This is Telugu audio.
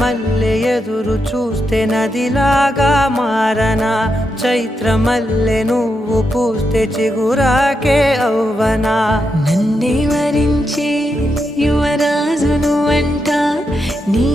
మల్లె ఎదురు చూస్తే నదిలాగా మారనా, చైత్రమల్లె నువ్వు పూస్తే చిగురాకే అవ్వనా. నన్నే వరించే యువరాజును అంట నీ